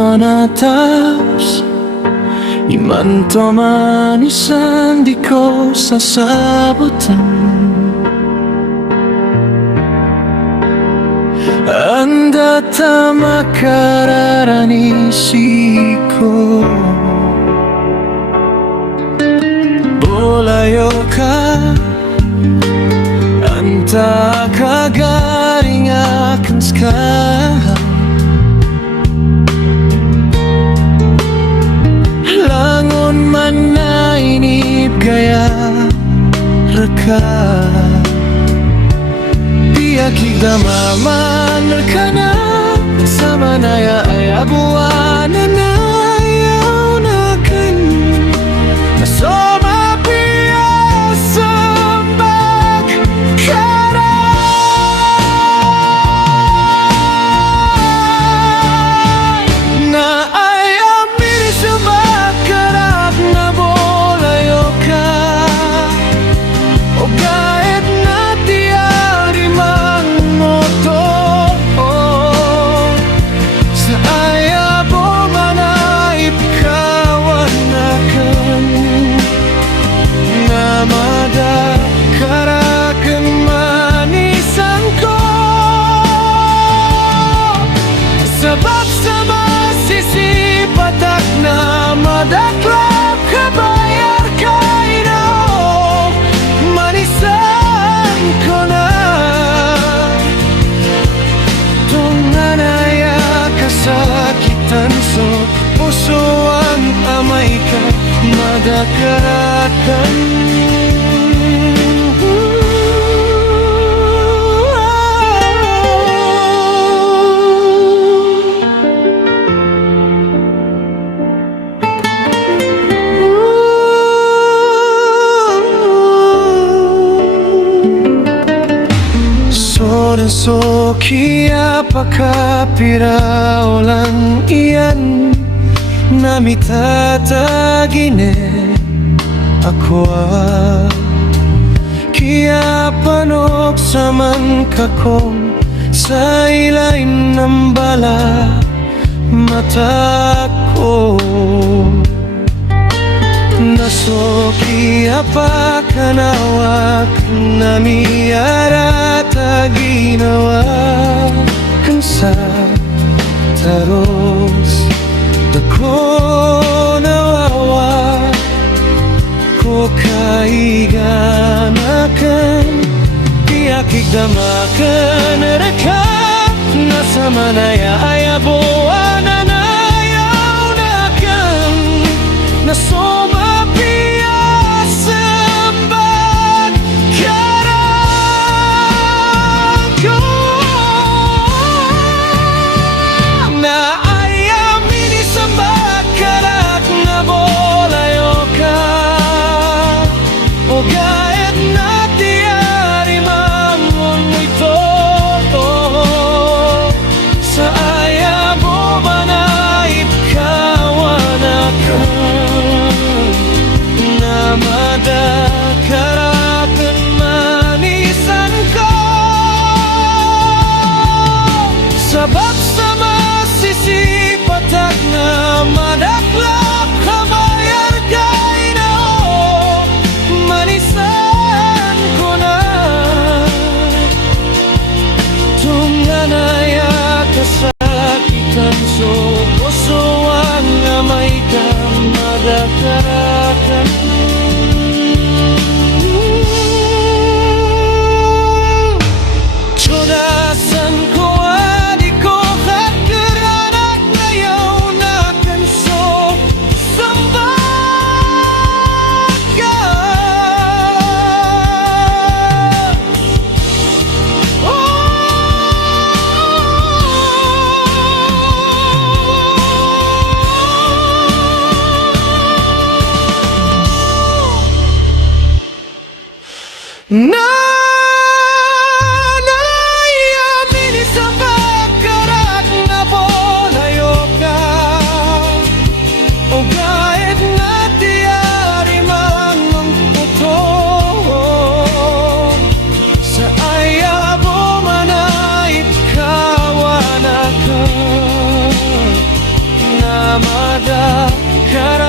natapos Imanto manisan di ko sasabutan Anda tama kararanisi ko Bolayo ka Anta kagaring akan sekarang Langon man na inip gaya reka Tiyak damaman ka na Sama na ya ay abuan na ayaw na kan Nasoma piyasambag karay Na ayaw minisambag karat na bolayo ka O kahit na tiyari man mo to Sa ayabo man ay ipkawanakan Na madakarakan manisan ko Sabab sa masisipatak na madaklap kabayar kayo Manisan ko na Tunganaya kasakitan so puso ang amay ka Madakaratan So kia pakapirao lang iyan Na mitatagine ako Kia panoksaman kakong Sa ilalim ng bala mata ko Nasoki apa kanawak na miyarata ginawa Kan sa taros Dako nawawa Ko kaiganakan Tiyakik damakan reka Nasa manaya ayabuan ayaw nakan Nasoma Sabab sa masisipatak na madaklap kabayar kayo Manisan ko na Tunganaya kasakitan so puso ang amay ka Madakarakan Chodasan ko Na nayamin sa pagkarat na bolayo ka O kahit na tiyari man ang puto Sa ayabo man ay ipkawanakan ada, karena